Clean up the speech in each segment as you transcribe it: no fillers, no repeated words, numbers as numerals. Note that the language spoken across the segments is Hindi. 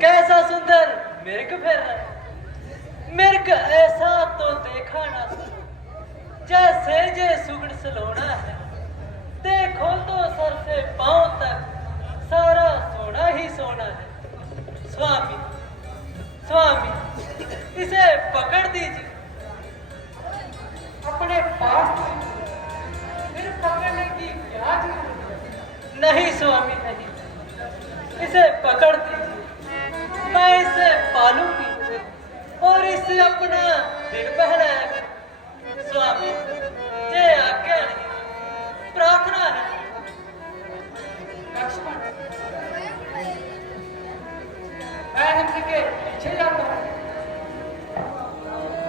कैसा सुंदर मिर्ग फिर रहा है। मिर्ग ऐसा तो देखा ना जैसे जे सुगड़ सलोना है। देखो तो सर से पांव तक सारा सोना ही सोना है। स्वामी स्वामी इसे पकड़ दीजिए अपने पास फिर पकड़ने की क्या जरूरत है? नहीं स्वामी नहीं, इसे पकड़ दीजिए। मैं इसे पालूंगी और इसे अपना दिल बहलाएगा। स्वामी ये आज्ञा नहीं, प्रार्थना है। लक्ष्मण मैं इनके पीछे जाता हूँ।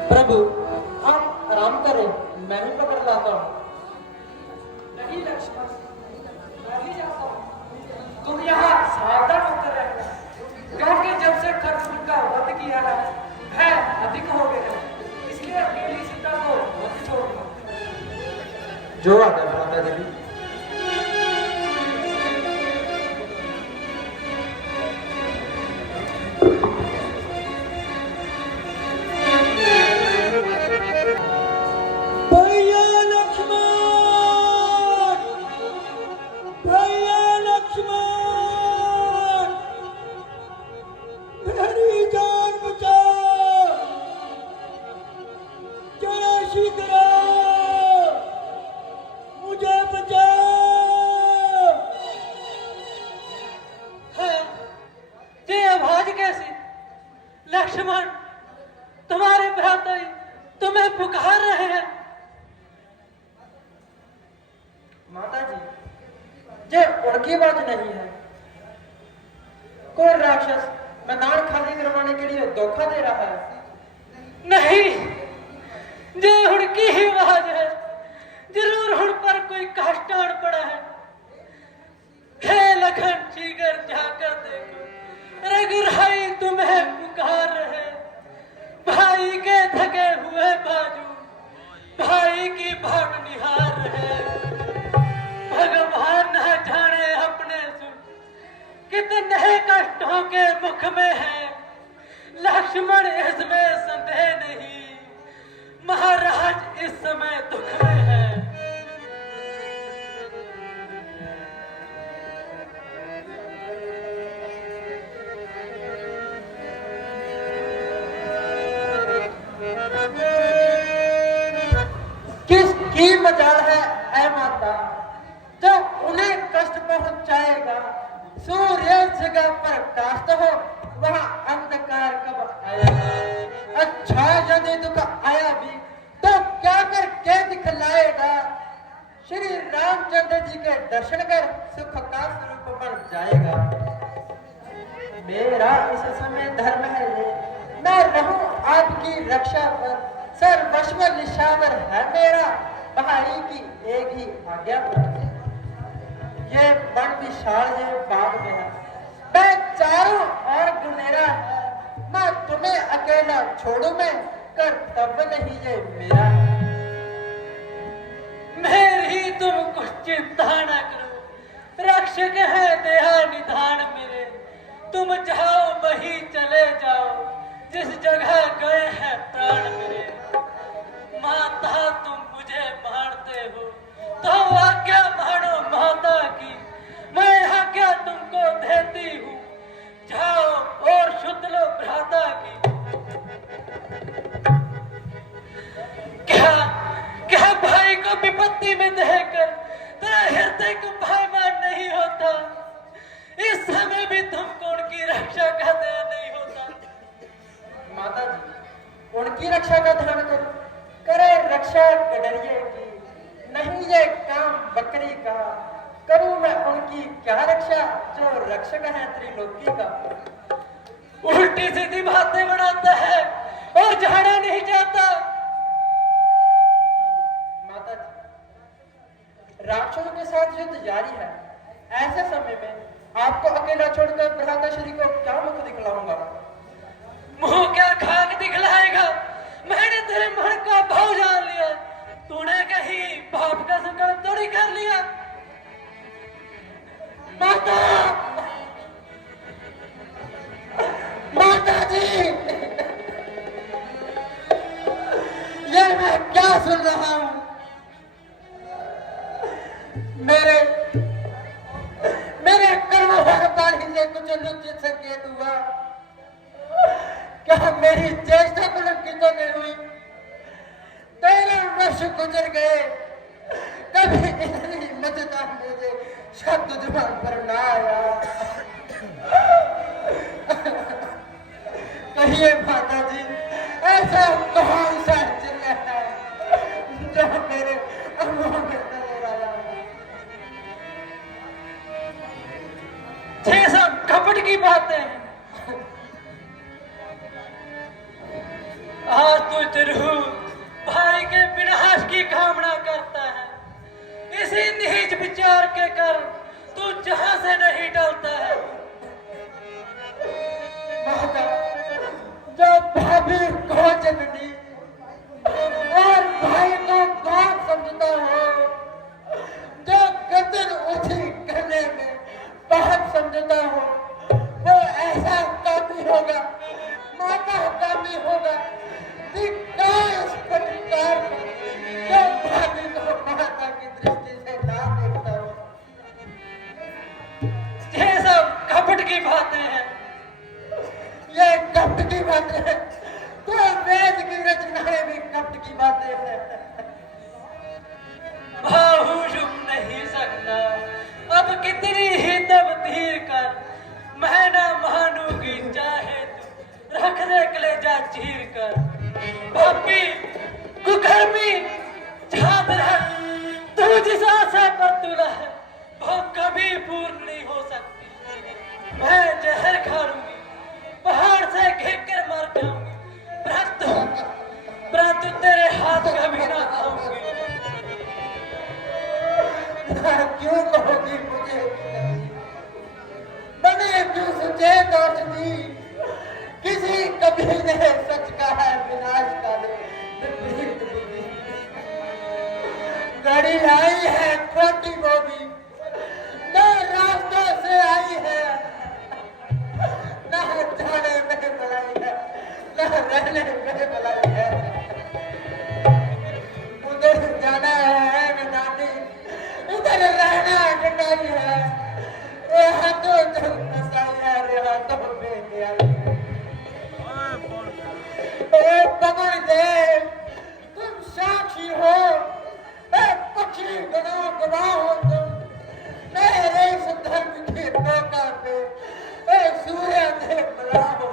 प्रभु आप आराम करें, मैं ही पकड़ लाता हूँ। नहीं लक्ष्मण मैं ही जाता हूँ। तुम यहाँ सावधान होकर रहना, क्योंकि जब से खरसूल का वध किया है भय अधिक हो गया है। इसलिए अकेली सीता को मत छोड़ना। जो आदर माता देवी। भैया लक्ष्मण, मेरी जान बचाओ, जरा शीघ्र मुझे बचाओ। है ये आवाज कैसी? लक्ष्मण तुम्हारे भ्राता ही तुम्हें पुकार रहे हैं। माता जी ये उनकी बात नहीं है। कोई राक्षस मैदान खाली करवाने के लिए धोखा दे रहा है। नहीं ये उनकी ही आवाज है। जरूर उन पर कोई काष्टान पड़ा है। हे लखन शीघ्र जाकर देखो, रघुराई तुम्हें पुकार रहे। भाई के थके हुए बाजू भाई की भाग निहार रहे। भगवान न जाने अपने सुख कितने कष्टों के मुख में है। लक्ष्मण इसमें संदेह नहीं, महाराज इस समय दुख में है। किसकी मजाल है ऐ माता जो उन्हें कष्ट पहुंचाएगा। सूर्य जगह पर काष्ट हो वहां अंधकार कब आएगा। अच्छा यदि दुख आया भी तो क्या करके दिखलाएगा। श्री रामचंद्र जी के दर्शन कर सुख का स्वरूप बन जाएगा। मेरा इस समय धर्म है ये, मैं रहूं आपकी रक्षा पर। सर्वस्व निशावर है मेरा भाई की एक ही आज्ञा पर। ये बड़ विशाल ये बाग मेरा, मैं चारों ओर घुमेरा है। मैं तुम्हें अकेला छोड़ू मैं, कर्तव्य नहीं ये मेरा। मेरी तुम कुछ चिंता न करो, रक्षक है देहा निधान मेरे। तुम जाओ वहीं चले जाओ जिस जगह गए हैं प्राण मेरे। माता तुम मुझे मारते हो तो आज्ञा मानो माता की, मैं आज्ञा तुमको देती हूँ। जाओ और शुद्ध लो भ्राता की। क्या क्या भाई को विपत्ति में देखकर तेरा हृदय को भाईमान नहीं होता? इस समय भी तुमको उनकी रक्षा का ध्यान नहीं होता? माता जी उनकी रक्षा का ध्यान करो, करे रक्षा गडरिए की, नहीं ये काम बकरी का। करूं मैं उनकी क्या रक्षा जो रक्षक है त्रिलोकी का। उल्टी सीधी बातें बनाता है और झाड़ा नहीं जाता। माता जी राक्षसों के साथ युद्ध जारी है। ऐसे समय में आपको अकेला छोड़कर भ्राता श्री को क्या मुख दिखलाऊंगा। मुंह क्या खाक दिखलाएगा? मैंने तेरे मन का भाव जान लिया। तूने कहीं बाप का संकल्प थोड़ी कर लिया। माता सुन रहा हूं। मेरे मेरे कर्म वाणी से कुछ अनुचित संकेत हुआ। क्या मेरी चेष्टा कलंकित तो नहीं हुई? 13 वर्ष गुजर गए, कभी इतनी मजेदार मुझे शब्द जुबान पर ना आया। कहिए माता जी, ऐसा कौन सा चिन्ह है जो मेरे अनुभव में नजर आया? ये सब कपट की बातें हैं। आज तू जरूर भाई के विनाश की कामना करता है। इसी नीच विचार के कारण तू जहां से नहीं टलता है। माता, जो भाभी को जननी और भाई को कौन समझता हो, जो गर्दन ऊंची करने में बहुत समझता हो, वो ऐसा कामी होगा, माता कामी होगा। धिक्कार फटकार जो भाभी को माता की दृष्टि से ना देखता हो। ये सब कपट की बातें हैं। ये कपट की बातें हैं, तो वेद की रचनाएं भी कपट की बातें हैं। बाहू रुक नहीं सकता, अब कितनी ही तब्दील कर, मैं ना मानूंगी चाहे तू रख दे कलेजा चीर कर। भाभी कुकर्मी झाद रख, तू जिस आशा पर तुला है वो कभी पूर्ण नहीं हो सकती। मैं जहर खा लूंगी, पहाड़ से घिर कर मर जाऊंगी, परंतु तेरे हाथ कभी ना खाऊंगी। क्यों कहोगी मुझे? मैंने क्यों सचेत और दी? किसी कभी ने सच कहा है विनाश काले विपरीत बुद्धि। घड़ी आई है खोटी वो भी, न रास्तों से आई है, न जाने में भलाई है, न रहने में भलाई है। उधर जाना है नानी, उधर रहना कटाई है। यहाँ तो जल नसाई है, यहाँ तो बेनियाई है। ए पकड़ दे, तुम साक्षी हो, ए पक्षी गवाह हो तुम। मेरे इस धर्म की नौका पे ए सूर्य देव बना हो।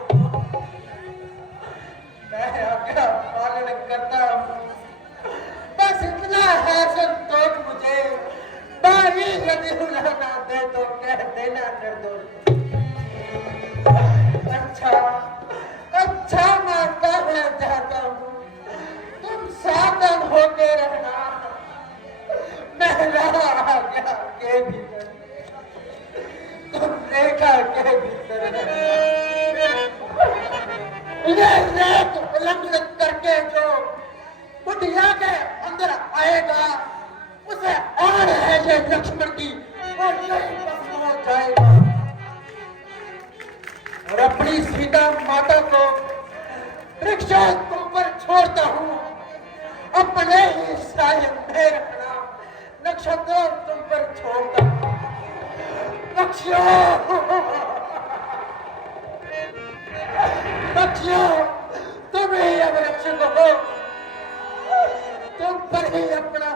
मैं आपका पालन करता हूँ, बस इतना है संतोष मुझे। बारी यदि उड़ाना दे तो कह देना निर्दोष। अच्छा मानता मैं चाहता हूँ, तुम सावधान होके रहना। मैं रहा आज्ञा के भीतर, तुम रेखा के भीतर रहना। ये रेख उल्लंघन करके जो बुढ़िया के अंदर आएगा, उसे और है ये लक्ष्मण की और यही भस्म हो जाएगा। और अपनी सीता माता को वृक्षों पर छोड़ता हूँ, अपने ही साय में रखना। नक्षत्रों तुम पर छोड़ता हूँ। पक्षियों, तुम ही अब रक्षक हो, तुम पर ही अपना